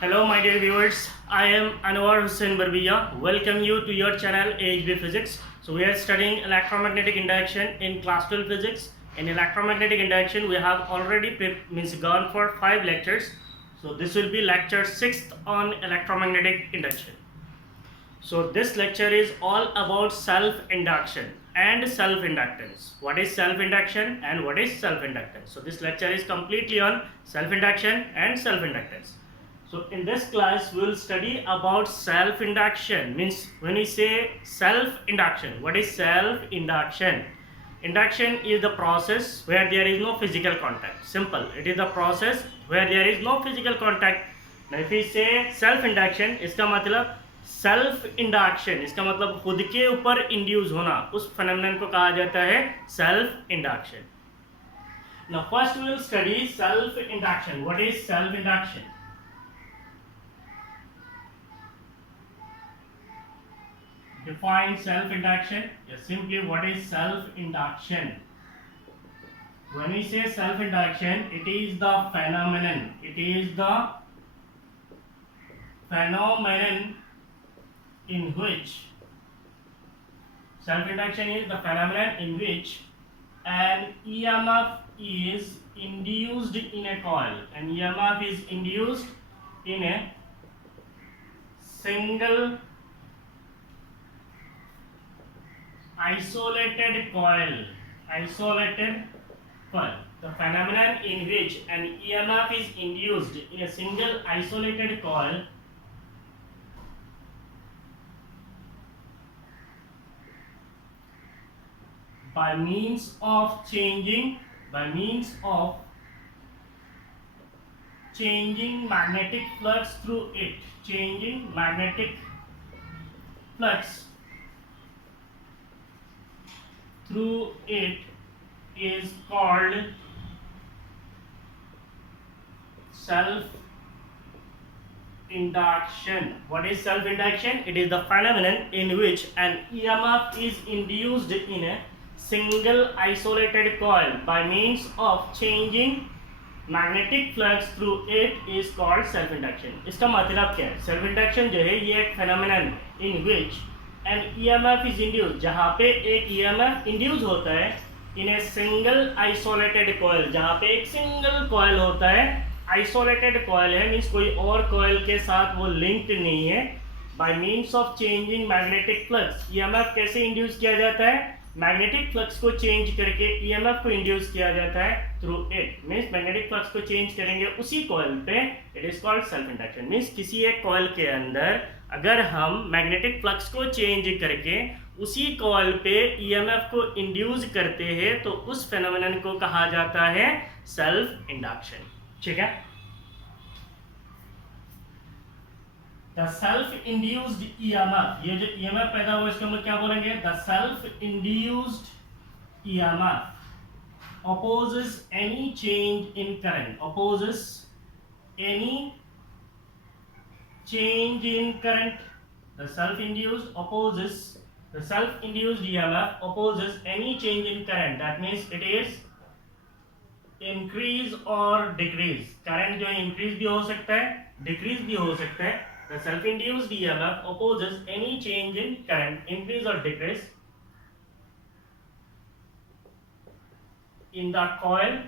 Hello, my dear viewers. I am Anwar Hussain Barbiya. Welcome you to your channel AHB Physics. So we are studying electromagnetic induction in class 12 physics. In electromagnetic induction, we have already gone for 5 lectures. So this will be lecture 6th on electromagnetic induction. So this lecture is all about self-induction and self-inductance. What is self-induction and what is self-inductance? So this lecture is completely on self-induction and self-inductance. So in this class we will study about self-induction. Means when we say self-induction, what is self-induction? Induction is the process where there is no physical contact. Simple. It is the process where there is no physical contact. Now if we say self-induction, इसका मतलब self induction, इसका मतलब खुद के ऊपर induce होना, उस phenomenon को कहा जाता है self induction. Now first we will study self induction. What is self induction? Define self induction. Yes, simply what is self induction? When we say self induction, it is the phenomenon. It is the phenomenon in which self-induction is the phenomenon in which an EMF is induced in a coil. An EMF is induced in a single isolated coil. Isolated coil. The phenomenon in which an EMF is induced in a single isolated coil by means of changing magnetic flux through it. Changing magnetic flux through it is called self induction. What is self induction? It is the phenomenon in which an EMF is induced in a single isolated coil by means of changing magnetic flux through it is called self induction. इसका मतलब क्या है? self induction जो है ये एक phenomenon in which an EMF is induced, जहाँ पे एक EMF induce होता है in a single isolated coil, जहाँ पे एक single coil होता है. isolated coil है मीन्स कोई और coil के साथ वो linked नहीं है. by means of changing magnetic flux, EMF कैसे induce किया जाता है? मैग्नेटिक फ्लक्स को चेंज करके ईएमएफ को इंड्यूस किया जाता है through it. Means magnetic flux को चेंज करेंगे उसी कॉइल पे. It is called self induction. Means किसी एक कॉइल के अंदर अगर हम मैग्नेटिक फ्लक्स को चेंज करके उसी कॉइल पे ईएमएफ को इंड्यूस करते हैं तो उस फेनोमेनन को कहा जाता है सेल्फ इंडक्शन. ठीक है. The self-induced EMF, ये जो EMF पैदा हुआ इसको हम लोग क्या बोलेंगे? The self-induced EMF opposes any change in current. Opposes any change in current. The self-induced EMF opposes any change in current. That means it is increase or decrease. Current जो है increase भी हो सकता है, decrease भी हो सकता है. The self-induced EMF opposes any change in current, increase or decrease, in the coil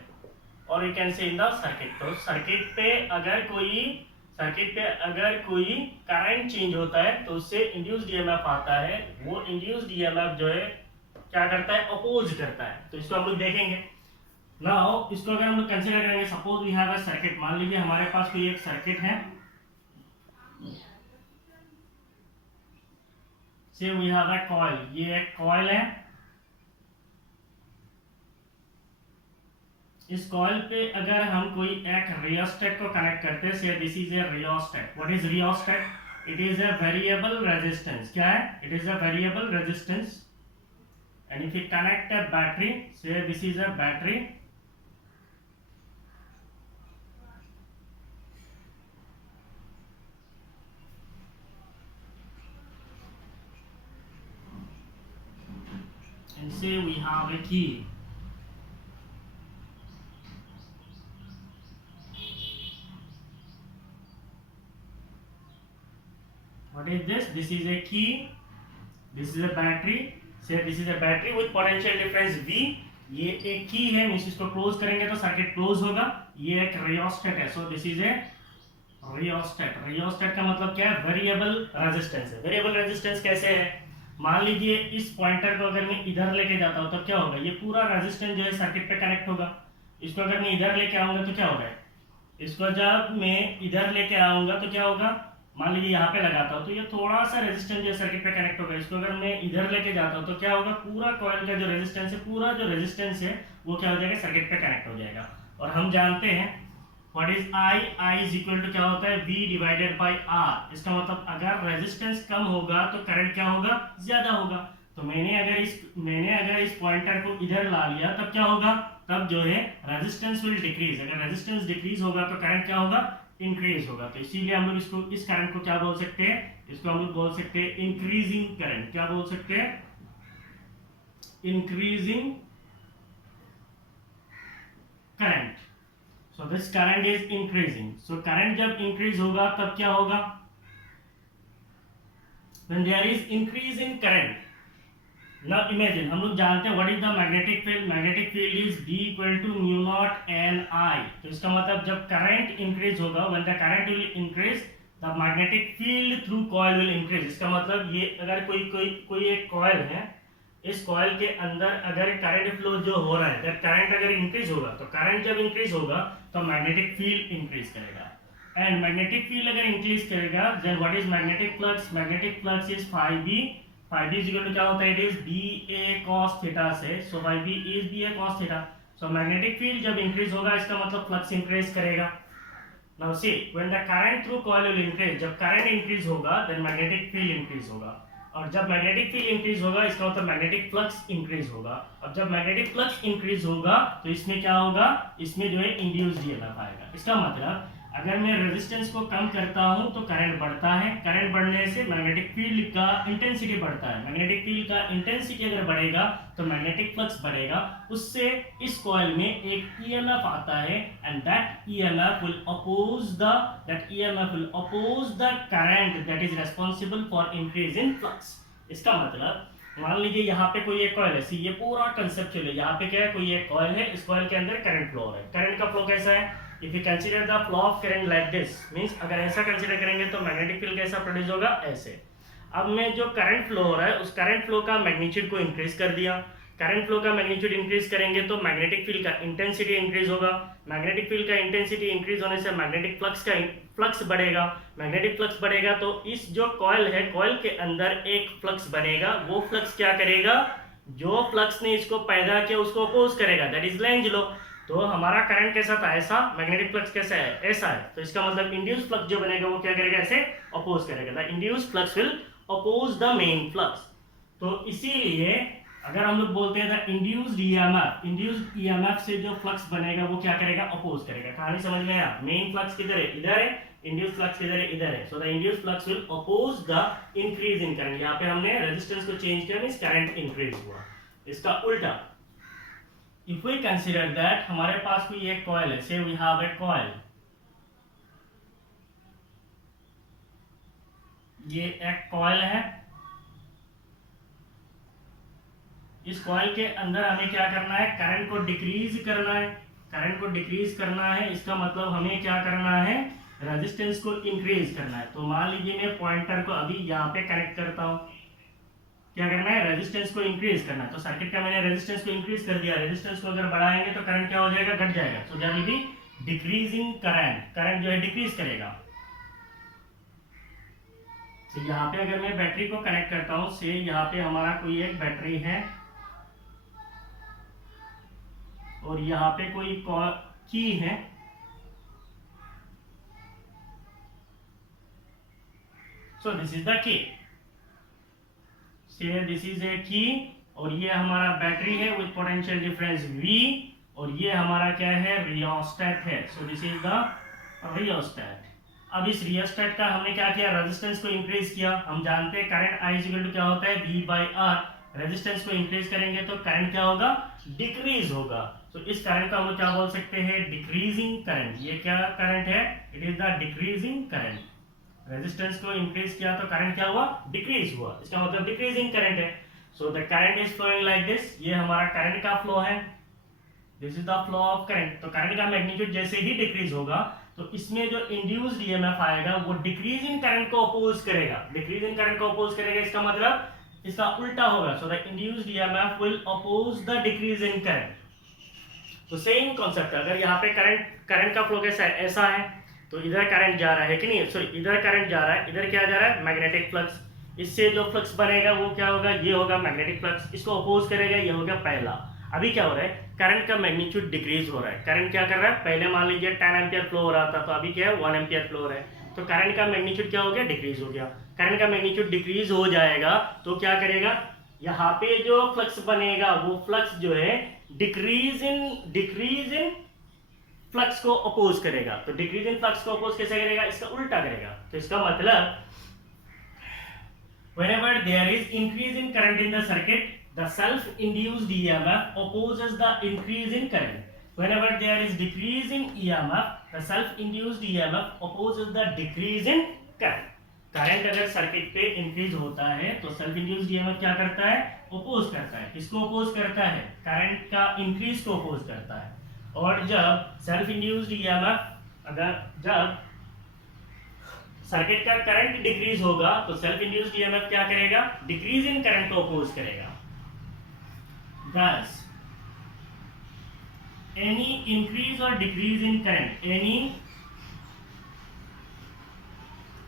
or you can say in the circuit. तो सर्किट पे अगर कोई करंट चेंज होता है तो उससे इंड्यूस्ड EMF आता है. वो इंड्यूस्ड EMF जो है क्या करता है? अपोज करता है. तो इसको हम लोग देखेंगे. नाउ इसको अगर हम लोग कंसीडर करेंगे, suppose we have a circuit. मान लीजिए हमारे पास कोई एक सर्किट है. से वी हैव अ कॉइल. ये एक कॉइल है. इस कॉइल पे अगर हम कोई एक रियोस्टेट को कनेक्ट करते हैं, say this is a rheostat. What is rheostat? It is a variable resistance. क्या है? It is a variable resistance. And if you connect a battery, say this is a battery. And say we have a key. What is this? This is a key. This is a battery. Say this is a battery with potential difference V. ये एक की है, means इसको close करेंगे तो circuit close होगा. ये एक रियोस्टेट है. So this is a rheostat. Rheostat का मतलब क्या है? वेरिएबल रेजिस्टेंस है. वेरिएबल रेजिस्टेंस कैसे है? मान लीजिए इस पॉइंटर को अगर मैं इधर लेके जाता हूँ तो क्या होगा? ये पूरा रेजिस्टेंस जो है सर्किट पे कनेक्ट होगा. इसको अगर मैं इधर लेके आऊंगा तो क्या होगा? इसको जब मैं इधर लेके आऊंगा तो क्या होगा? मान लीजिए यहाँ पे लगाता हूँ तो ये थोड़ा सा रेजिस्टेंस जो सर्किट पे कनेक्ट होगा. इसको अगर मैं इधर लेके जाता हूँ तो क्या होगा? पूरा कॉइल का जो रेजिस्टेंस है, पूरा जो रेजिस्टेंस है वो क्या हो जाएगा? सर्किट पे कनेक्ट हो जाएगा. और हम जानते हैं what is I is equal to क्या होता है? V divided by R. इसका मतलब अगर रेजिस्टेंस कम होगा तो करंट क्या होगा? ज्यादा होगा. तो मैंने अगर इस पॉइंटर को इधर ला लिया तब क्या होगा? तब जो है रेजिस्टेंस विल डिक्रीज. अगर रेजिस्टेंस डिक्रीज होगा तो करंट क्या होगा? इंक्रीज होगा. तो इसीलिए हम लोग इस करंट को क्या बोल सकते हैं? इसको हम लोग बोल सकते हैं इंक्रीजिंग करंट. क्या बोल सकते हैं? Increasing current. So this current is increasing. So current जब इंक्रीज होगा तब क्या होगा? when there is increase in current. Now imagine, हम लोग जानते हैं what is the magnetic field. Magnetic field is B equal to mu naught N I. तो इसका मतलब जब current increase होगा, when the current will increase, the magnetic field through coil will increase. इसका मतलब ये अगर कोई एक coil है, इस coil के अंदर अगर current flow जो हो रहा है, जब current अगर increase होगा, तो current जब increase होगा, तो magnetic field increase करेगा. And magnetic field अगर increase करेगा, then what is magnetic flux? Magnetic flux is phi B. Phi B is equal to क्या होता है? It is BA cos theta से. So phi B is BA cos theta. So magnetic field जब increase होगा, इसका मतलब flux increase करेगा. Now see, when the current through coil will increase, जब current increase होगा, then magnetic field increase होगा. और जब magnetic field increase होगा, इसका मतलब magnetic flux increase होगा. अब जब magnetic flux increase होगा, तो इसमें क्या होगा? इसमें जो है induced EMF आएगा. इसका मतलब अगर मैं रेजिस्टेंस को कम करता हूं तो करंट बढ़ता है. करंट बढ़ने से मैग्नेटिक फील्ड का इंटेंसिटी बढ़ता है. मैग्नेटिक फील्ड का इंटेंसिटी अगर बढ़ेगा तो मैग्नेटिक फ्लक्स बढ़ेगा. उससे इस कॉइल में एक ईएमएफ आता है and that EMF will oppose the current that is responsible for increase in flux. इसका मतलब मान लीजिए यहाँ पे कोई एक कॉइल है. ये पूरा कंसेप्चुअल है. यहाँ पे क्या है? कोई एक कॉइल है. इस कॉइल के अंदर करंट फ्लो है. करंट का फ्लो कैसा है? If you consider the flow of current like this, means अगर ऐसा कंसीडर करेंगे तो मैग्नेटिक फील्ड कैसा प्रोड्यूस होगा? ऐसे. अब मैं जो करंट फ्लो हो रहा है उस करंट फ्लो का मैग्नीट्यूड को इंक्रीज कर दिया. करंट फ्लो का मैग्नीट्यूड इंक्रीज करेंगे तो मैग्नेटिक फील्ड का इंटेंसिटी इंक्रीज होगा. मैग्नेटिक फील्ड का इंटेंसिटी इंक्रीज होने से मैग्नेटिक फ्लक्स बढ़ेगा. मैग्नेटिक फ्लक्स बढ़ेगा तो इस जो कॉइल है, कॉइल के अंदर एक फ्लक्स बनेगा. वो फ्लक्स क्या करेगा? जो फ्लक्स ने इसको पैदा किया उसको अपोज करेगा. That is Lenz law. तो हमारा करंट कैसा था? ऐसा. मैग्नेटिक फ्लक्स कैसा है? ऐसा है. तो इसका मतलब इंड्यूस्ड फ्लक्स जो बनेगा वो क्या करेगा? ऐसे अपोज करेगा. The induced flux will oppose the main flux. तो इसीलिए अगर हम लोग बोलते हैं द इंड्यूस्ड ईएमएफ से जो फ्लक्स बनेगा वो क्या करेगा? अपोज करेगा. कहानी समझ में आया? मेन फ्लक्स किधर है? इधर है. इंड्यूस्ड फ्लक्स किधर है? इधर है. So the induced flux will oppose the increase in current. यहाँ पे हमने रेजिस्टेंस को चेंज किया, मींस करंट इंक्रीज हुआ. इसका उल्टा if we consider that हमारे पास कोई एक कॉइल है. say we have a coil. ये एक कॉइल है. इस कॉइल के अंदर हमें क्या करना है? करंट को डिक्रीज करना है. करंट को डिक्रीज करना है इसका मतलब हमें क्या करना है? रेजिस्टेंस को इंक्रीज करना है. तो मान लीजिए मैं पॉइंटर को अभी यहाँ पे कनेक्ट करता हूँ. क्या करना है? रेजिस्टेंस को इंक्रीज करना है. तो सर्किट का मैंने रेजिस्टेंस को इंक्रीज कर दिया. रेजिस्टेंस को अगर बढ़ाएंगे तो करंट क्या हो जाएगा? घट जाएगा. So there will be decreasing current. Current जो है डिक्रीज करेगा. तो यहाँ पे अगर मैं बैटरी को कनेक्ट करता हूँ, से यहाँ पे हमारा कोई एक बैटरी है और यहाँ पे कोई की है. So this is the key. This is ए की और ये हमारा बैटरी है विद पोटेंशियल डिफरेंस V और ये हमारा क्या है? रियोस्टेट है. So this is the rheostat. अब इस रियोस्टेट का हमने क्या किया? रेजिस्टेंस को इंक्रीज किया. हम जानते हैं current I is equal to क्या होता है? V by R. रेजिस्टेंस को इंक्रीज करेंगे तो करंट क्या होगा? डिक्रीज होगा. तो इस करंट को हम लोग क्या बोल सकते हैं? Decreasing current. ये क्या करंट है? It is the decreasing current. Resistance को इंक्रीज किया तो करंट क्या हुआ, डिक्रीज हुआ, इसका मतलब डिक्रीजिंग करंट है। So the current is flowing like this, ये हमारा करंट का फ्लो है, this is the flow of current. तो करंट का मैग्नीट्यूड जैसे ही डिक्रीज होगा तो इसमें जो इंड्यूस्ड ईएमएफ आएगा वो डिक्रीज इन करंट को अपोज करेगा, डिक्रीज इन करंट को अपोज करेगा, इसका मतलब इसका उल्टा होगा। So the induced EMF will oppose the decrease in current. तो सेम कॉन्सेप्ट, अगर यहाँ पे करंट का फ्लो कैसा है, ऐसा है, तो इधर करंट जा रहा है कि नहीं, सॉरी इधर करंट जा रहा है, इधर क्या जा रहा है, मैग्नेटिक फ्लक्स। इससे जो फ्लक्स बनेगा वो क्या होगा, ये होगा मैग्नेटिक फ्लक्स, इसको अपोज करेगा, ये होगा पहला। अभी क्या हो रहा है, करंट का मैग्नीट्यूड डिक्रीज हो रहा है। करंट क्या कर रहा है, पहले मान लीजिए 10 एम्पियर फ्लो हो रहा था, तो अभी क्या है 1 एम्पियर फ्लो हो रहा है, तो करंट का मैग्नीट्यूड क्या हो गया, डिक्रीज हो गया। करंट का मैग्नीट्यूड डिक्रीज हो जाएगा तो क्या करेगा, यहाँ पे जो फ्लक्स बनेगा वो फ्लक्स जो है डिक्रीज इन फ्लक्स को अपोज करेगा। तो डिक्रीज इन फ्लक्स को अपोज कैसे करेगा, इसका उल्टा करेगा। तो इसका मतलब whenever there is increase in current in the circuit, the self-induced EMF opposes the increase in current. Whenever there is decrease in EMF, the self-induced EMF opposes the decrease in current. Current अगर circuit पे increase होता है तो self induced EMF क्या करता है, oppose करता है। किसको अपोज करता है, करंट का इंक्रीज को अपोज करता है। और जब सेल्फ इंड्यूस्ड ईएमएफ जब सर्किट का करंट डिक्रीज होगा तो सेल्फ इंड्यूस्ड ईएमएफ क्या करेगा, डिक्रीज इन करंट को अपोज करेगा। Thus, any increase or decrease in current, any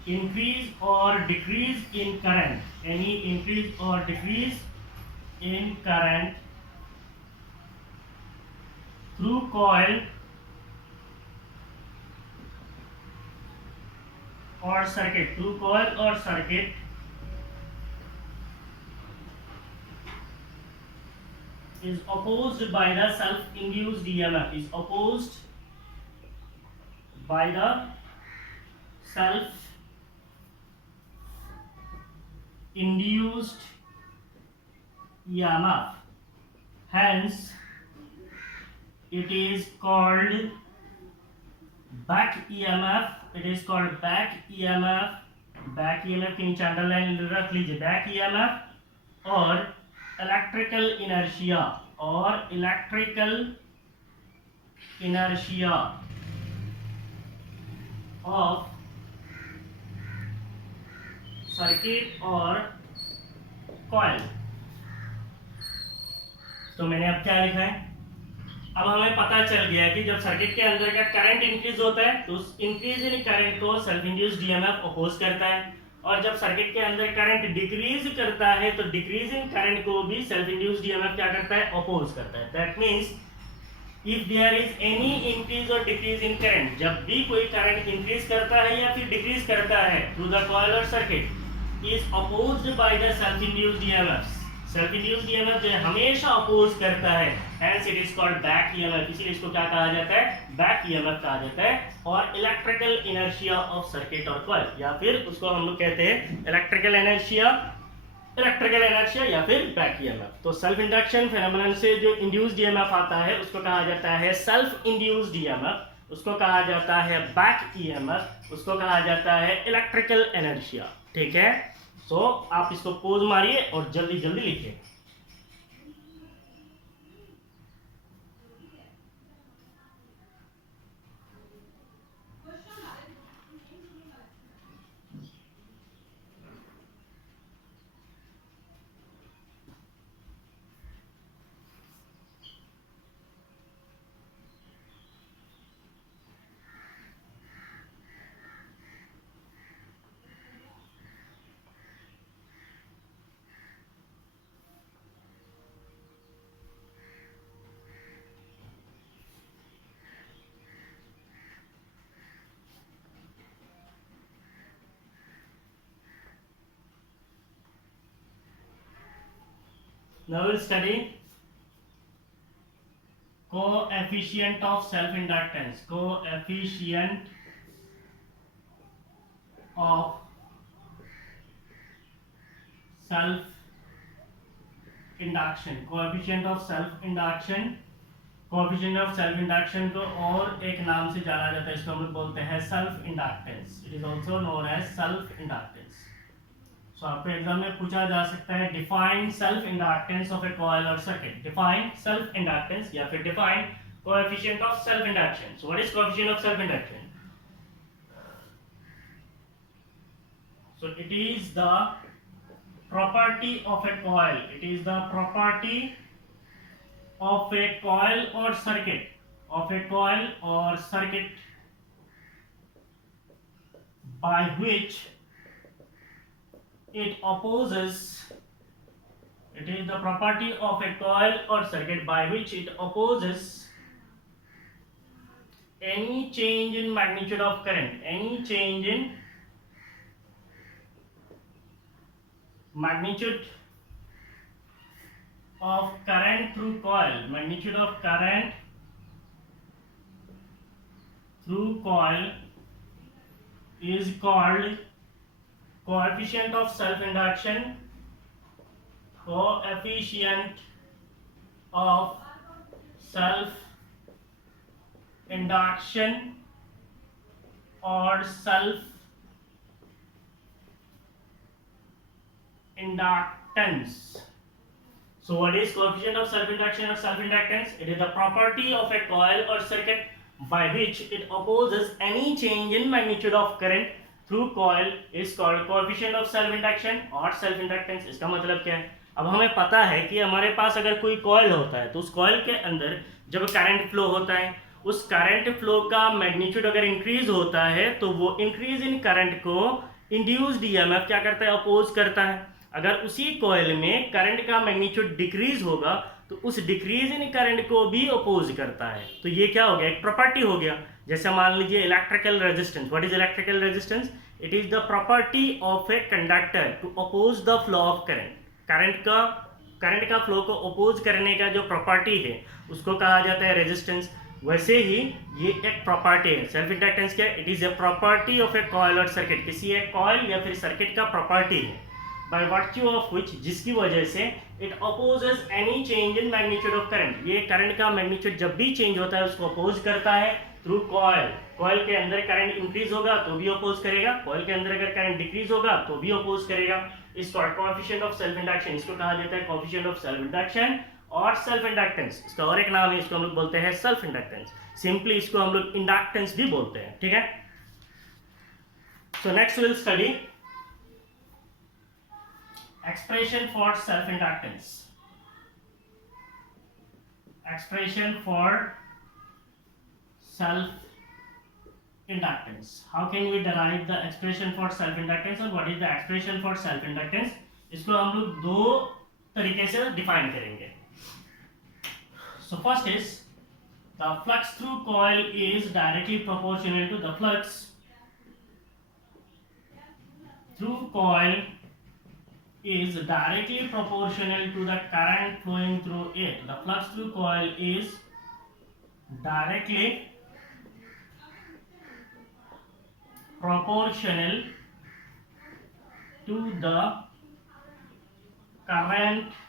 increase or decrease in current, any increase or decrease in current through coil or circuit, through coil or circuit is opposed by the self-induced EMF, is opposed by the self-induced EMF. Hence, it is called back EMF. It is called back EMF. Back EMF की नीचे underline रख लीजिए, back EMF और electrical inertia, और electrical inertia of circuit और coil. तो मैंने अब क्या लिखा है, अब हमें पता चल गया कि जब सर्किट के अंदर का करंट इंक्रीज होता है तो उस इंक्रीज इन करंट को सेल्फ इंड्यूस्ड ईएमएफ अपोज करता है, और जब सर्किट के अंदर करंट डिक्रीज करता है तो डिक्रीज इन करंट को भी सेल्फ इंड्यूस्ड ईएमएफ क्या करता है, अपोज करता है। That means if there is any increase और डिक्रीज इन करंट, जब भी कोई करंट इंक्रीज करता है या फिर डिक्रीज करता है through the coil or circuit is opposed by the self induced EMF, self induced EMF जो है हमेशा अपोज करता है, hence it is called back EMF. इसीलिए इसको क्या कहा जाता है, बैक ईएमएफ कहा जाता है। और इलेक्ट्रिकल इनर्शिया ऑफ सर्किट और कॉइल, या फिर उसको हम लोग कहते हैं इलेक्ट्रिकल इनर्शिया या फिर बैक ईएमएफ। तो सेल्फ इंडक्शन फेनोमेनन से जो इंड्यूस्ड ईएमएफ आता है उसको कहा जाता है सेल्फ इंड्यूस्ड ईएमएफ, उसको कहा जाता है बैक ईएमएफ, उसको कहा जाता है इलेक्ट्रिकल इनर्शिया। ठीक है, सो आप इसको पोज मारिए और जल्दी जल्दी लिखिए। Now we'll study coefficient of self-inductance. Coefficient of self-induction. Coefficient of self-induction. Coefficient of self induction को और एक नाम से जाना जाता है, इसको हम लोग बोलते हैं self inductance. It is also known as self inductance. So आपको एग्जाम में पूछा जा सकता है define self inductance of a coil or circuit, define self inductance या फिर define coefficient of self induction. So what is coefficient of self induction? So it is the property of a coil. It is the property of a coil or circuit, of a coil or circuit by which it opposes. It is the property of a coil or circuit by which it opposes any change in magnitude of current, any change in magnitude of current through coil, magnitude of current through coil is called coefficient of self induction, coefficient of self induction or self inductance. So what is coefficient of self induction or self inductance? It is the property of a coil or circuit by which it opposes any change in magnitude of current through coil is called coefficient of self induction or self inductance. इसका मतलब क्या है? अब हमें पता है कि हमारे पास अगर कोई कॉइल होता है तो उस कॉइल के अंदर जब करंट फ्लो होता है, उस करंट फ्लो का मैग्नीट्यूड अगर इंक्रीज होता है तो वो इंक्रीज इन करंट को इंड्यूस्ड ईएमएफ क्या करता है? अपोज करता है। अगर उसी कॉइल में करंट का मैग्नीट्यूड डिक्रीज होगा तो उस डिक्रीज इन करंट को भी अपोज करता है। तो ये क्या हो गया? एक प्रॉपर्टी हो गया। जैसे मान लीजिए electrical resistance. What is electrical resistance? It is the property of a conductor to oppose the flow of current. Current का फ्लो को अपोज करने का जो प्रॉपर्टी है उसको कहा जाता है रेजिस्टेंस। वैसे ही ये एक प्रॉपर्टी है। सेल्फ इंडक्टेंस क्या है? It is a property of a coil or circuit. किसी एक कॉइल या फिर सर्किट का प्रॉपर्टी है बाय वर्च्यू ऑफ विच, जिसकी वजह से it opposes any change in magnitude of current. ये करंट का मैग्नीट्यूड जब भी चेंज होता है उसको अपोज करता है थ्रू कॉइल। कॉइल के अंदर करंट इंक्रीज होगा तो भी अपोज करेगा, कॉइल के अंदर अगर करंट डिक्रीज होगा तो भी अपोज करेगा। इसको कोएफिशिएंट ऑफ सेल्फ इंडक्शन, इसको कहा जाता है कोएफिशिएंट ऑफ सेल्फ इंडक्शन और सेल्फ इंडक्टेंस। इसका और एक नाम है, इसको हम लोग बोलते हैं सेल्फ इंडक्टेंस। सिंपली इसको हम लोग इंडक्टेंस भी बोलते हैं। ठीक है। So next will study expression for self inductance. Expression for self inductance. How can we derive the expression for self inductance and what is the expression for self inductance? इसको हम लोग दो तरीके से डिफाइन करेंगे। So first is the flux through coil is directly proportional to the flux through coil is directly proportional to the current flowing through it. The flux through coil is directly proportional to the current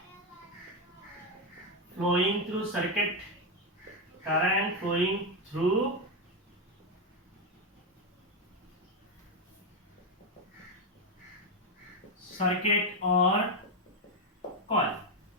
flowing through circuit, current flowing through circuit or coil.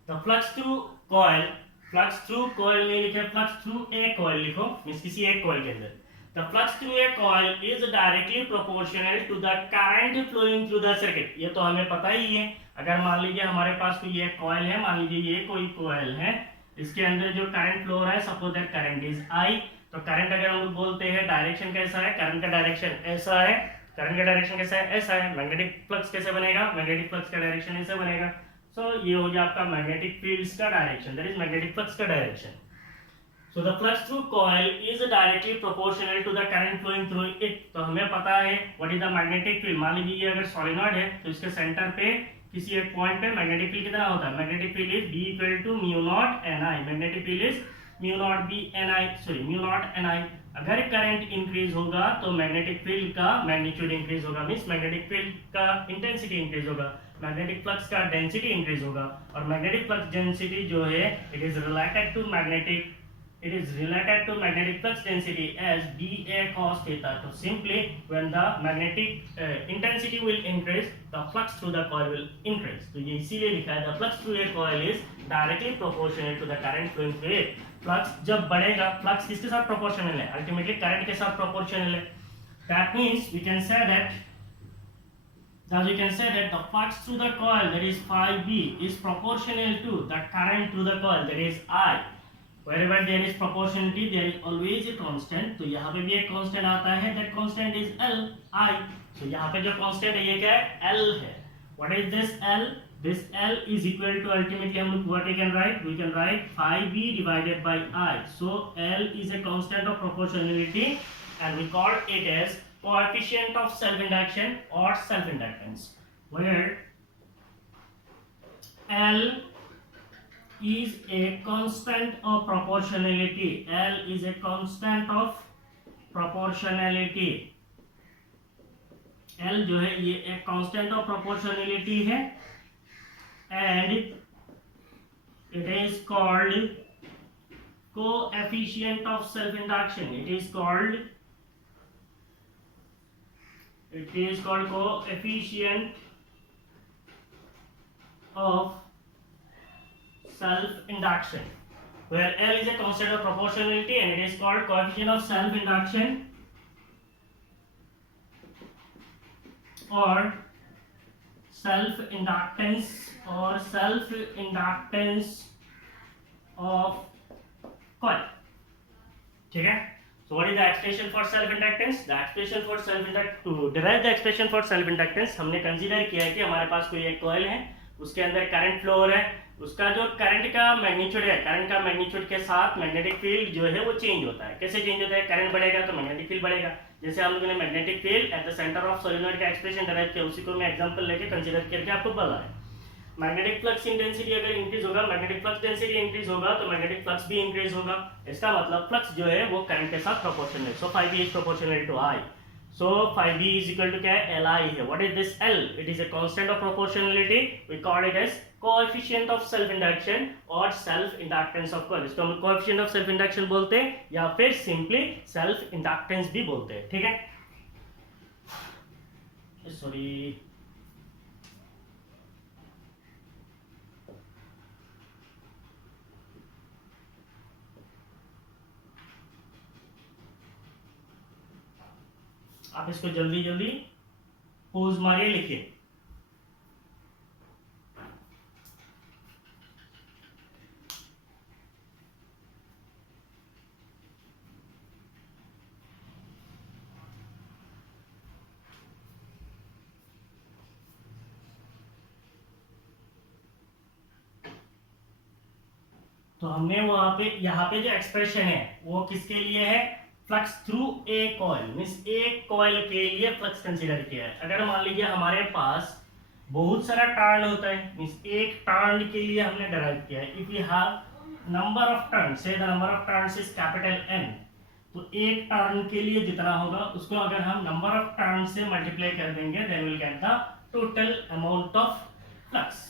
The flux through coil, flux through coil नहीं लिखे, flux through a coil लिखो, means किसी एक coil के अंदर। The flux through a coil is directly proportional to the current flowing through the circuit. ये तो हमें पता ही है। अगर मान लीजिए हमारे पास कोई एक coil है, मान लीजिए ये कोई coil है, इसके अंदर जो करंट फ्लो हो रहा है, suppose that current is I. तो करंट अगर हम लोग बोलते हैं डायरेक्शन कैसा है, करंट का डायरेक्शन ऐसा है, करंट का डायरेक्शन कैसा है, ऐसा है। मैग्नेटिक फ्लक्स कैसे बनेगा, मैग्नेटिक फ्लक्स का डायरेक्शन ऐसे बनेगा। सो ये हो गया आपका मैग्नेटिक फील्ड्स का direction, that is magnetic flux का direction. So the flux through coil is directly proportional to the current flowing through it. तो हमें पता है what is the magnetic field। मान लीजिए ये अगर सोलेनॉइड है तो इसके सेंटर पे किसी एक पॉइंट पे मैग्नेटिक फील्ड कितना होता है, magnetic field is B equal to mu naught Ni। Magnetic field is mu naught B Ni, sorry mu naught Ni। अगर करंट इंक्रीज होगा तो मैग्नेटिक फील्ड का मैग्नीट्यूड इंक्रीज होगा, मींस मैग्नेटिक फील्ड का intensity increase होगा, magnetic flux का density increase होगा। और मैग्नेटिक फ्लक्स डेंसिटी जो है it is related to magnetic it is related to magnetic flux density as dA cos theta. So simply when the magnetic intensity will increase, the flux through the coil will increase. तो ये इसीलिए लिखा है the flux through a coil is directly proportional to the current flowing through it. Flux जब बढ़ेगा, flux किसके साथ proportional है? अल्टीमेटली करंट के साथ प्रोपोर्शनल है. That means we can say that the flux through the coil, that is phi b, is proportional to the current through the coil, that is I. Wherever there is proportionality, there is always a constant. तो यहाँ पे भी एक constant आता है. That constant is L, I. So यहाँ पे जो constant है ये क्या है? L है. What is this L? This L is equal to ultimately हम लोग what we can write? We can write phi b divided by I. So L is a constant of proportionality, and we call it as coefficient of self-induction or self-inductance, where L is a constant of proportionality. L is a constant of proportionality. L जो है ये एक constant of proportionality है, and it is called coefficient of self-induction. It is called coefficient of self-induction, where L is a constant of proportionality and it is called coefficient of self-induction or self-inductance of coil. ठीक है? So what is the expression for self-inductance? The expression for self-inductance, to derive the expression for self-inductance, हमने consider किया है कि हमारे पास कोई एक coil है, उसके अंदर करंट फ्लो हो रहा है, उसका जो करंट का मैग्नीट्यूड है, करंट का मैग्नीट्यूड के साथ मैग्नेटिक फील्ड जो है वो चेंज होता है. कैसे चेंज होता है? करंट बढ़ेगा तो मैग्नेटिक फील्ड बढ़ेगा. जैसे हम लोगों ने magnetic field at the centre of solenoid का एक्सप्रेशन डराइव किया, उसी को मैं एग्जांपल लेके कंसीडर करके आपको बता रहा है. मैग्नेटिक फ्लक्स इंटेंसिटी अगर इंक्रीज होगा, मैग्नेटिक फ्लक्स डेंसिटी इंक्रीज होगा तो मैग्नेटिक फ्लक्स भी इंक्रीज होगा. इसका मतलब फ्लक्स जो है वो करंट के साथ प्रोपोर्शनल है. So phi b is proportional to I. So phi b is equal to क्या है? Li है. What is this L? It is a constant of proportionality. We call it as coefficient of self-induction or self-inductance of coil. इसको हम coefficient of self-induction बोलते हैं या फिर simply self-inductance भी बोलते हैं. ठीक है? Sorry. आप इसको जल्दी जल्दी पोज मारिए, लिखिए. तो हमने वहां पे यहाँ पे जो एक्सप्रेशन है वो किसके लिए है? Flux through a coil, means एक कॉइल के लिए फ्लक्स कंसीडर किया है. अगर मान लीजिए हमारे पास बहुत सारा टर्न होता है, मींस एक टर्न के लिए हमने डराइव किया है. If you have number of turn, say the number of turns is capital N, तो एक टर्न के लिए जितना होगा उसको अगर हम नंबर ऑफ टर्न से मल्टीप्लाई कर देंगे, then will get the total amount of flux.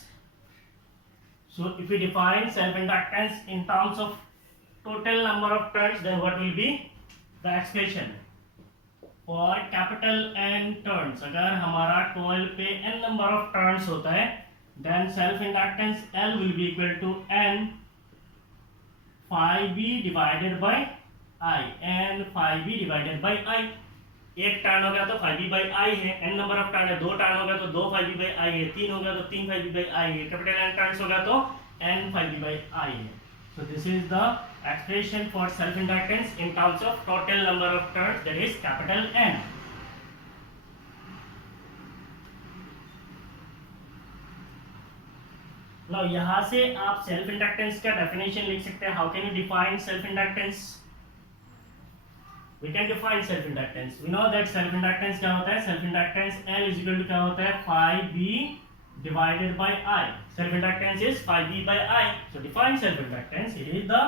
So if we define self-inductance in terms of total number of turns, then what will be the expression for capital N turns? अगर हमारा coil पे n number of turns होता है, then self-inductance L will be equal to N phi b divided by I. N phi b divided by I. एक turn हो गया तो phi b by I है. n नंबर ऑफ टर्न है, दो turn हो गया तो 2 phi b by I है, तीन हो गया तो 3 phi b by I है, कैपिटल N टर्न्स हो गया तो n phi b by I है. So this is the expression for self inductance in terms of total number of turns, that is capital N. Now यहाँ से आप self inductance का definition लिख सकते हैं. How can you define self inductance? We can define self inductance. We know that self inductance क्या होता है? Self inductance L is equal to क्या होता है? Phi b divided by I. Self inductance is phi b by I. So define self inductance. It is the,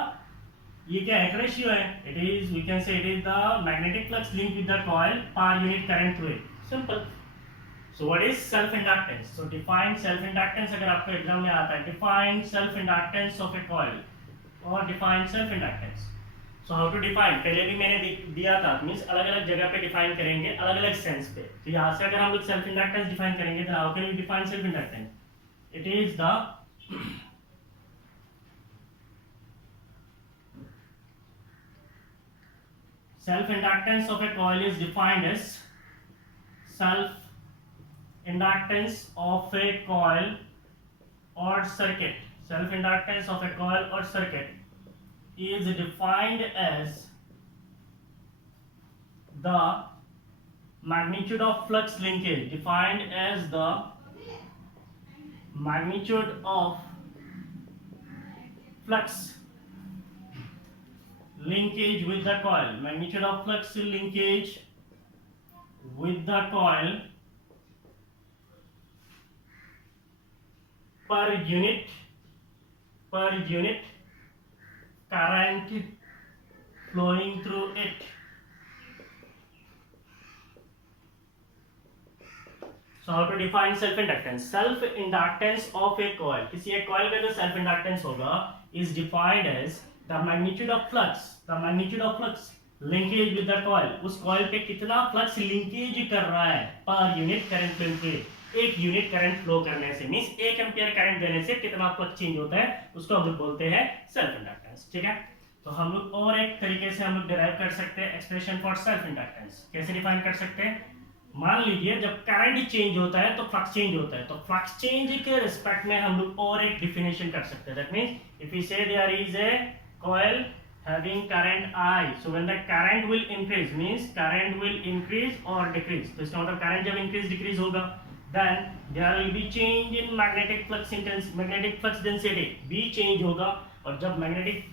ये क्या है? Ratio है. It is, we can say it is the magnetic flux linked with the coil per unit current through it. Simple. So what is self inductance? So define self inductance अगर आपको exam में आता है, define self inductance of a coil or define self inductance. So how to define, पहले भी मैंने दिया था, मींस अलग अलग जगह पे डिफाइन करेंगे अलग अलग सेंस पे। तो यहाँ से अगर हम लोग सेल्फ इंडक्टेंस डिफाइन करेंगे तो how can we define self inductance? It is the self inductance of a coil is defined as self inductance of a coil or circuit. Self inductance of a coil or circuit is defined as the magnitude of flux linkage, defined as the magnitude of flux linkage with the coil, magnitude of flux linkage with the coil per unit current flowing through it. So how to define self inductance? Self inductance of a coil, किसी एक coil का जो self inductance होगा is defined as the magnitude of flux linkage with the coil, उस coil पे कितना flux linkage कर रहा है per unit current flowing through it, एक यूनिट करंट फ्लो करने से, मींस 1 एम्पियर करंट देने से कितना फ्लक्स चेंज होता है, उसको हम लोग बोलते हैं सेल्फ इंडक्टेंस। ठीक है, तो हम लोग और एक तरीके से हम लोग डिराइव कर सकते हैं एक्सप्रेशन फॉर सेल्फ इंडक्टेंस। कैसे डिफाइन कर सकते हैं? मान लीजिए जब करंट चेंज होता है तो फ्लक्स चेंज होता है, तो फ्लक्स चेंज के रिस्पेक्ट में हम लोग और एक डिफिनेशन कर सकते हैं। That means if we say there is a coil having current I, so when the current will increase, means current will increase or decrease, तो इसका मतलब current जब increase decrease होगा, then there will be change in magnetic flux intensity, magnetic flux density B change होगा, और जब magnetic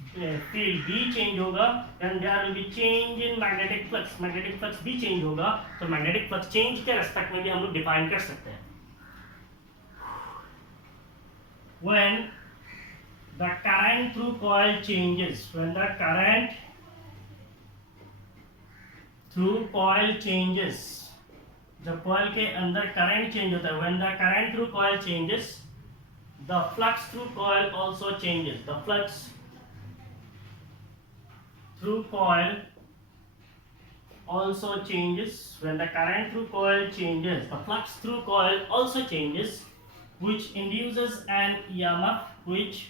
field B change होगा, then there will be change in magnetic flux B change होगा, तो magnetic flux change के respect में भी हम लोग define कर सकते हैं। When the current through coil changes, when the current through coil changes, जब coil के अंदर current change होता है, when the current through coil changes, the flux through coil also changes, the flux through coil also changes, when the current through coil changes, the flux through coil also changes, which induces an EMF, which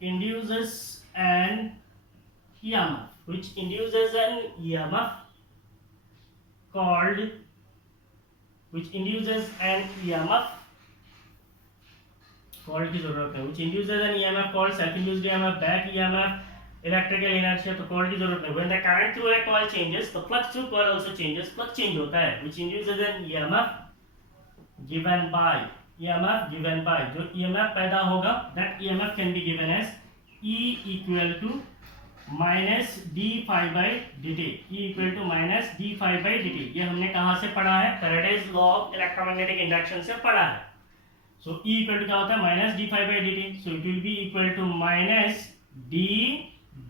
induces an EMF called, which induces an EMF called की जरूरत है, which induces an EMF called self induced EMF, back EMF, electrical inertia, तो called की जरूरत है। When the current through a coil changes, the flux through coil also changes, flux change होता है, which induces an EMF given by, जो EMF पैदा होगा, that EMF can be given as E equal to minus d phi by dt, E equal to minus d phi by dt। ये हमने कहाँ से पढ़ा है? Faraday's law of electromagnetic induction से पढ़ा है। सो E equal to क्या होता है? minus d phi by dt, so it will be equal to minus d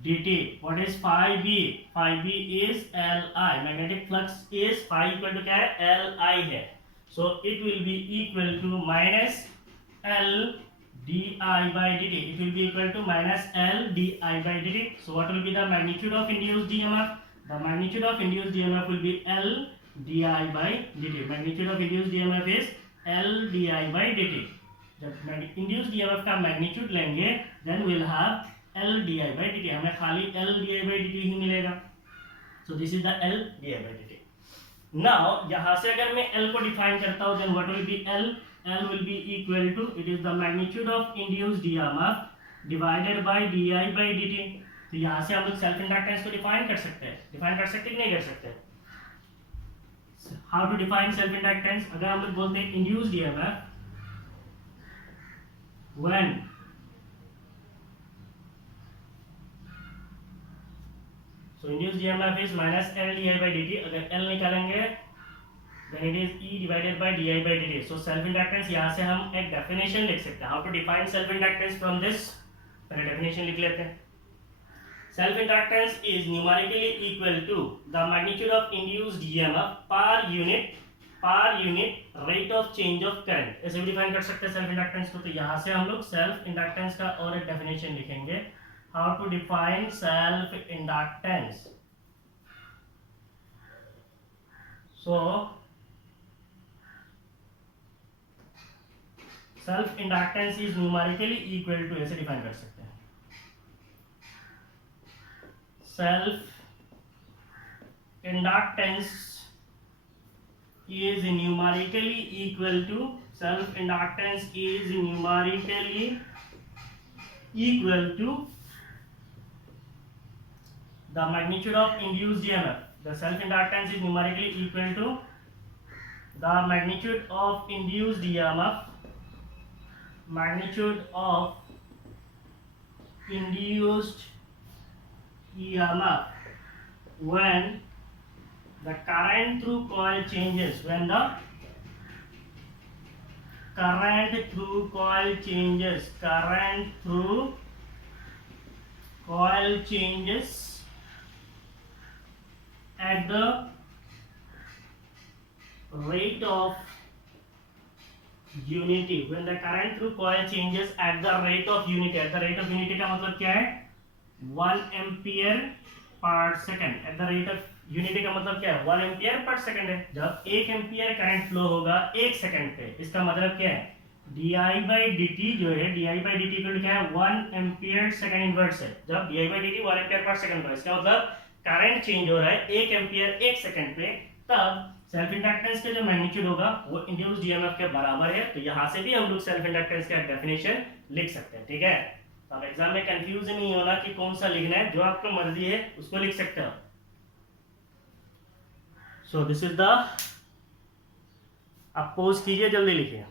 dt। What is phi b? Phi b is Li, magnetic flux is phi equal to क्या है? Li है, so it will be equal to minus L di by dt, it will be equal to minus L di by dt। So what will be the magnitude of induced EMF? The magnitude of induced EMF will be L di by dt, magnitude of induced EMF is L di by dt। जब induced EMF का magnitude लेंगे then we'll have L di by dt, हमें खाली L di by dt ही मिलेगा। So this is the L di by dt। Now यहाँ से अगर मैं L को define करता हूँ then what will be L? L will be equal to, it is the magnitude of induced EMF divided by di by dt। तो यहाँ से हम लोग सेल्फ इंडक्टेंस को डिफाइन कर सकते हैं कि नहीं कर सकते? How to define self inductance? अगर हम लोग बोलते हैं induced EMF when so induced EMF is minus L di by dt, अगर L निकालेंगे then it is E divided by di by dt। so self inductance यहाँ से हम एक definition लिख सकते हैं। how to define self inductance from this? पहले definition लिख लेते हैं। self inductance is numerically equal to the magnitude of induced EMF per unit rate of change of current। ऐसे भी डिफाइन कर सकते हैं सेल्फ इंडक्टेंस को। तो यहाँ से हम लोग सेल्फ इंडक्टेंस का और एक डेफिनेशन लिखेंगे how to define self inductance. So self inductance is numerically equal to, ऐसे डिफाइन कर सकते हैं, self inductance is numerically equal to, self inductance is numerically equal to the magnitude of induced EMF. The self inductance is numerically equal to the magnitude of induced EMF, magnitude of induced EMF when the current through coil changes, when the current through coil changes, current through coil changes at the rate of unity, when the current through coil changes at the rate of unity. At the rate of unity का मतलब क्या है, 1 ampere per second. At the rate of unity का मतलब क्या है, 1 ampere per second है. जब 1 एम्पियर करंट फ्लो होगा 1 सेकंड पे, इसका मतलब क्या है, di by dt जो है, di by dt इक्वल क्या है, 1 एम्पियर सेकंड इनवर्स है. जब di by dt 1 ampere per second है, इसका मतलब करंट चेंज हो रहा है 1 एम्पियर 1 सेकंड पे, तब सेल्फ इंडक्टेंस का जो मैग्नीट्यूड होगा वो इंड्यूस्ड ईएमएफ के बराबर है. तो यहां से भी हम लोग सेल्फ इंडक्टेंस का डेफिनेशन लिख सकते हैं. ठीक है, तो अब एग्जाम में कंफ्यूज नहीं होना कि कौन सा लिखना है, जो आपको मर्जी है उसको लिख सकते हो. सो दिस इज द, आप पोज कीजिए, जल्दी लिखिए.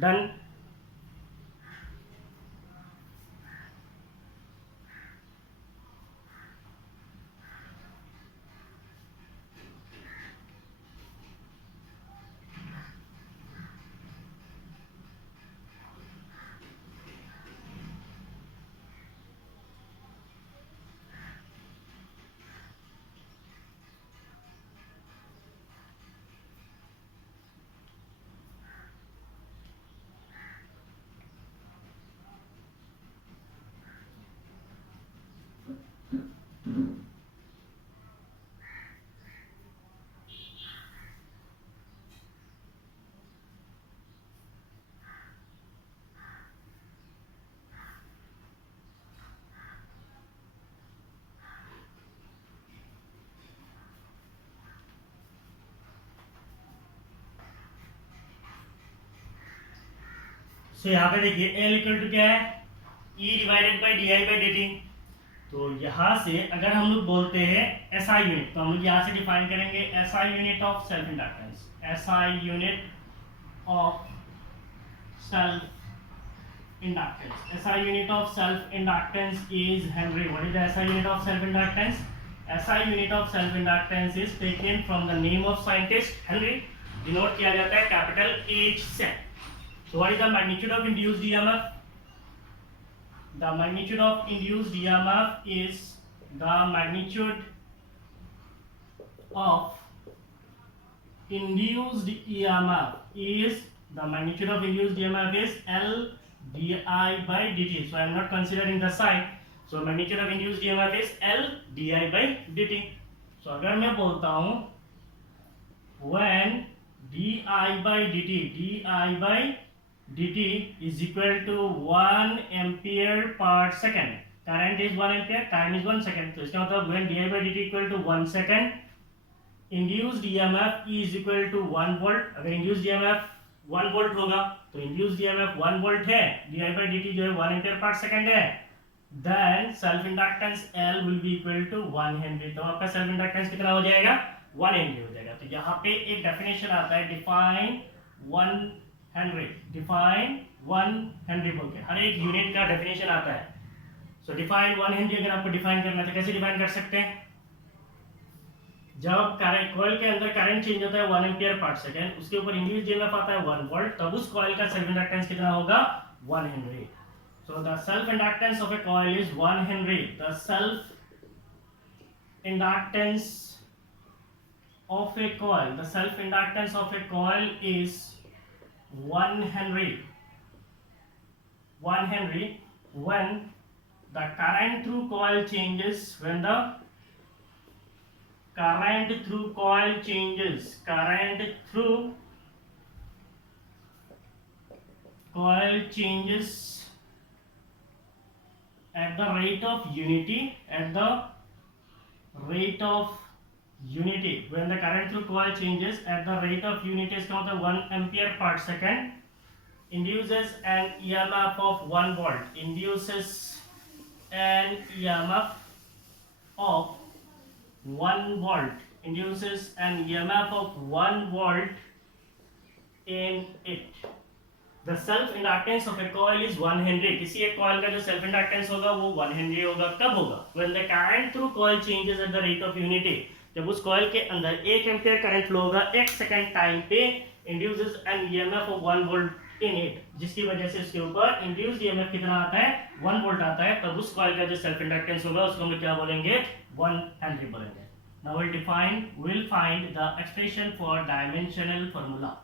डन. तो यहाँ पे देखिए L इक्वल टू क्या है, E divided by D I by D T. तो यहाँ से अगर हम लोग बोलते हैं SI यूनिट, तो हम लोग यहाँ से डिफाइन करेंगे SI unit of self inductance. SI unit of self inductance, SI unit of self inductance is Henry. What is the SI unit of self inductance? SI unit of self inductance is taken from the name of scientist Henry, denote किया जाता है capital H से. So what is the magnitude of induced EMF? The magnitude of induced EMF is the magnitude of induced EMF is the magnitude of induced EMF is L di by dt. So I am not considering the psi. So magnitude of induced EMF is L di by dt. So अगर मैं बोलता हूँ when di by dt is equal to 1 ampere per second. Current is 1 ampere, time is 1 second. तो इसका मतलब when di by dt equal to 1 second, induced EMF is equal to 1 volt. अगर induced EMF 1 volt होगा तो induced EMF 1 volt है, di by dt जो है 1 ampere per second है, then self inductance L will be equal to 1 Henry. तो आपका self inductance कितना हो जाएगा, 1 Henry हो जाएगा. तो यहाँ पे एक डेफिनेशन आता है, डिफाइन 1 हेनरी, डिफाइन 1 हेनरी बोल के हर एक यूनिट का डेफिनेशन आता है. सो डिफाइन 1 हेनरी अगर आपको डिफाइन करना है तो कैसे डिफाइन कर सकते हैं, जब करंट कॉइल के अंदर करंट चेंज होता है 1 एम्पियर पर सेकंड, उसके ऊपर इंड्यूस्ड ईएमएफ आता है 1 वोल्ट, तब उस कॉइल का सेल्फ इंडक्टेंस कितना होगा, 1 Henry. So the self inductance of a coil is 1 Henry. The self inductance of a coil, the self inductance of a coil is 1 Henry. 1 Henry when the current through coil changes, when the current through coil changes, current through coil changes at the rate of unity, at the rate of unity, when the current through coil changes at the rate of unity, इसका मतलब 1 ampere per second, induces an EMF of 1 volt, induces an EMF of 1 volt, induces an EMF of 1 volt in it. The self inductance of a coil is 1 Henry. किसी एक coil का जो self inductance होगा वो 1 Henry होगा. कब होगा? When the current through coil changes at the rate of unity. जब उस coil के अंदर 1 ampere current flow होगा 1 second time पे, induces an EMF of 1 volt in it, जिसकी वजह से इसके ऊपर induced EMF कितना आता है? 1 volt आता है. तब उस coil का जो self inductance होगा उसको हम क्या बोलेंगे? 1 Henry बोलेंगे. Now we'll find the expression for dimensional formula.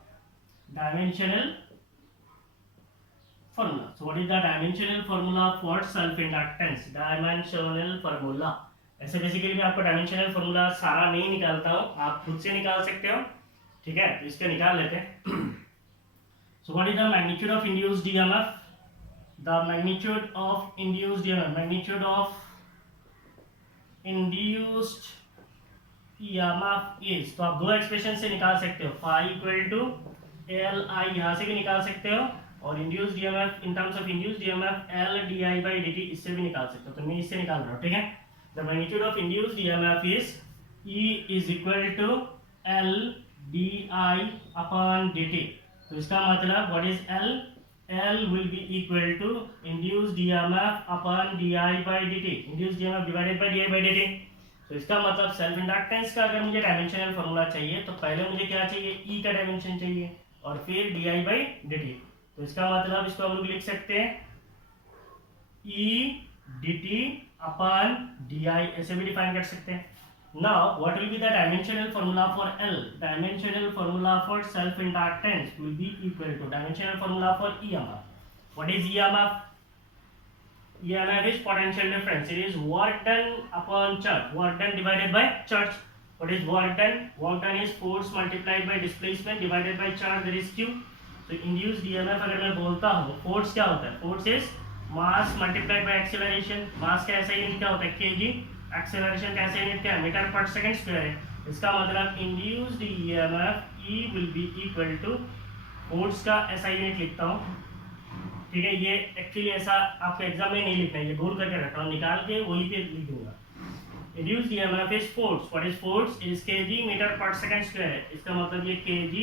Dimensional formula. So what is the dimensional formula for self inductance? Dimensional formula. ऐसे बेसिकली मैं आपको डायमेंशनल फॉर्मूला सारा नहीं निकालता हूँ, आप खुद से निकाल सकते हो. ठीक है, तो इसका निकाल लेते हैं. So what is the magnitude of induced EMF? The magnitude of induced EMF, magnitude of induced EMF is, तो आप दो एक्सप्रेशन से निकाल सकते हो. phi equal to Li यहाँ से भी निकाल सकते हो, और induced EMF in terms of induced EMF L di by dt इससे भी निकाल सकते हो. तो मैं इससे निकाल रहा हूँ. ठीक है, the magnitude of induced EMF is E is equal to L di upon dt. तो इसका मतलब what is L? L will be equal to induced EMF upon di by dt. Induced EMF divided by di by dt. तो इसका मतलब self inductance का अगर मुझे dimensional formula चाहिए तो पहले मुझे क्या चाहिए? E का डायमेंशन चाहिए और फिर di by dt. तो इसका मतलब इसको हम लोग लिख सकते हैं E dt upon di, ऐसे भी डिफाइन कर सकते हैं. Now what will be the dimensional formula for L? Dimensional formula for self inductance will be equal to dimensional formula for EMF. What is EMF? EMF is potential difference. It is work done upon charge. Work done divided by charge. What is work done? Work done is force multiplied by displacement divided by charge, that is Q. So induced EMF अगर मैं बोलता हूँ, force क्या होता है? Force is mass multiplied by acceleration. Mass का ऐसा unit क्या होता है? kg. Acceleration का ऐसा यूनिट क्या है? मीटर पर सेकंड स्क्वायर है. इसका मतलब induced EMF E will be equal to force का ऐसा यूनिट लिखता हूँ. ठीक है, ये एक्चुअली ऐसा आपके एग्जाम में नहीं लिखना है, ये गोल करके रखा हूँ, निकाल के वही पे लिख दूंगा. Induced EMF is force. What is force? It is kg meter per second square है. इसका मतलब ये kg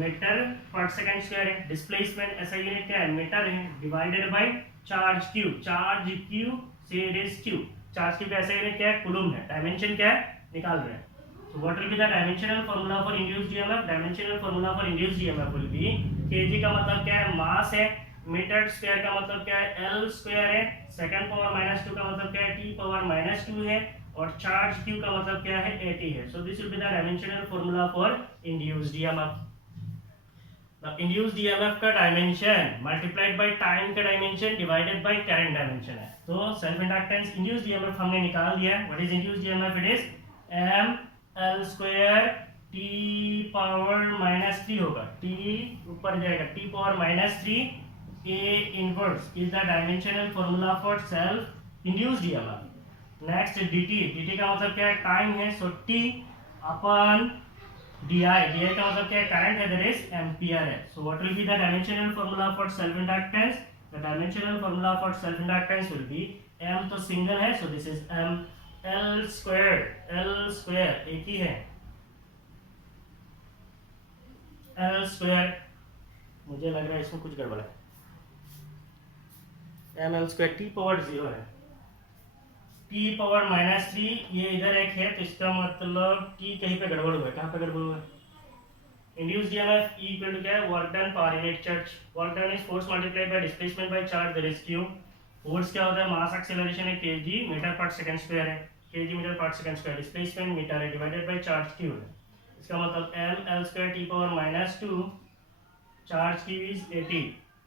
meter per second square है. डिस्प्लेसमेंट ऐसा यूनिट क्या है? मीटर है. Divided by charge q. Charge q से it is q. Charge q का ऐसा यूनिट क्या है? कूलम है. डायमेंशन क्या है? निकाल रहे हैं. So what will be the dimensional formula for induced EMF? Dimensional formula for induced EMF will be kg का मतलब क्या है? मास है. मीटर स्क्वायर का मतलब क्या है? L स्क्वायर है. सेकंड पावर माइनस 2 का मतलब क्या है? T पावर माइनस 2 है. और चार्ज q का मतलब क्या है? 80 है. So this will be the dimensional formula for induced EMF. The induced EMF का डायमेंशन मल्टीप्लाइड बाय टाइम का dimension divided by current dimension है. तो सेल्फ इंडक्टेंस induced EMF हमने निकाल दिया है. What is induced EMF? It is m l square t power minus 3 होगा. t ऊपर जाएगा. t power minus 3 a inverse is the dimensional formula for self induced EMF. Next dt. dt का मतलब क्या है? टाइम है. सो t अपन di. di का मतलब क्या है? करंट है, दैट इज एम्पियर है. So what will be the dimensional formula for self inductance? The dimensional formula for self inductance will be m तो सिंगल है, so this is m l square एक ही है. l स्क्वायर, मुझे लग रहा है इसमें कुछ गड़बड़ है. m l square t power 0 है. t पावर माइनस 3 ये इधर एक है, तो इसका मतलब t कहीं पे गड़बड़ हुआ है. कहाँ पे गड़बड़ हुआ है? Induced EMF E equal to क्या है? Work done per unit charge. Work done is force multiplied by displacement by charge, that is q. Force क्या होता है, मास एक्सेलरेशन है kg meter per second square है, kg meter per second square, displacement meter है divided by charge q है। इसका मतलब ml square t power -2, charge q is 80,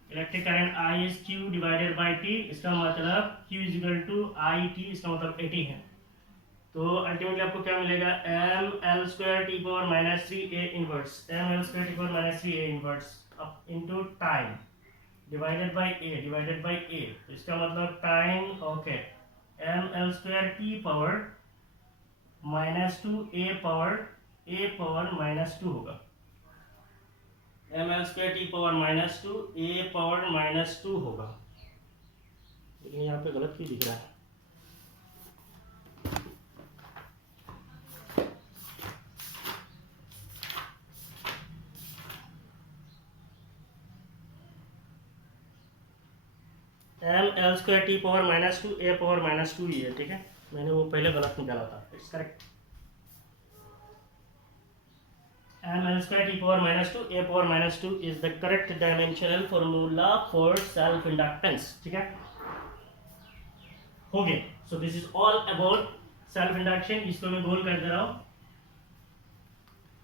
electric current I is q divided by t, इसका मतलब q is equal to IT, इसका मतलब 80 है। तो अल्टीमेटली आपको क्या मिलेगा, ml square t power -3 a inverse, ml square t power -3 a inverse up into time divided by a, तो इसका मतलब time, okay, ml square t power -2 a power -2 होगा, ml square t power -2 a power -2 होगा। लेकिन यहाँ पे गलत क्यों दिख रहा है, ml square t power -2 a power -2 ही है, ठीक है, मैंने वो पहले गलत निकाला था, it's correct. ml square t power -2 a power -2 is the correct dimensional formula for self inductance, ठीक है, हो गया। So this is all about self induction. इसको मैं गोल कर दे रहा हूँ,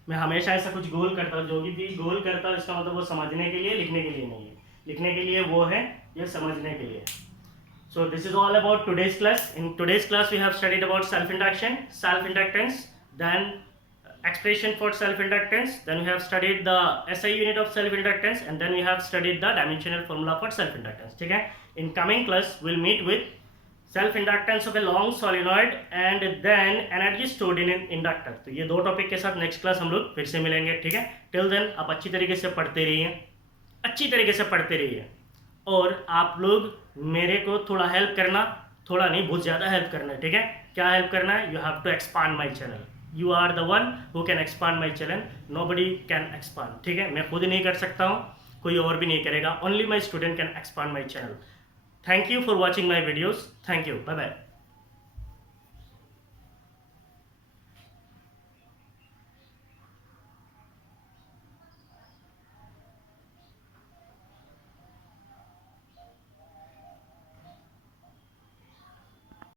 मैं हमेशा ऐसा कुछ गोल करता हूँ, जो भी गोल करता हूँ इसका मतलब वो समझने के लिए, लिखने के लिए नहीं है, लिखने के लिए वो है, ये समझने के लिए। So this is all about today's class. In today's class we have studied about self-induction, self-inductance, then expression for self-inductance, then we have studied the SI unit of self-inductance, and then we have studied the dimensional formula for self-inductance, ठीक है। In coming class we'll meet with self-inductance of a long solenoid and then energy stored in an inductor। तो ये दो topic के साथ next class हम लोग फिर से मिलेंगे, ठीक है। टिल देन आप अच्छी तरीके से पढ़ते रहिए, अच्छी तरीके से पढ़ते रहिए, और आप लोग मेरे को थोड़ा हेल्प करना, थोड़ा नहीं बहुत ज़्यादा हेल्प करना है, ठीक है। क्या हेल्प करना है, you have to expand my channel, you are the one who can expand my channel, nobody can expand, ठीक है। मैं खुद नहीं कर सकता हूँ, कोई और भी नहीं करेगा, only my student can expand my channel. Thank you for watching my videos, thank you, bye bye.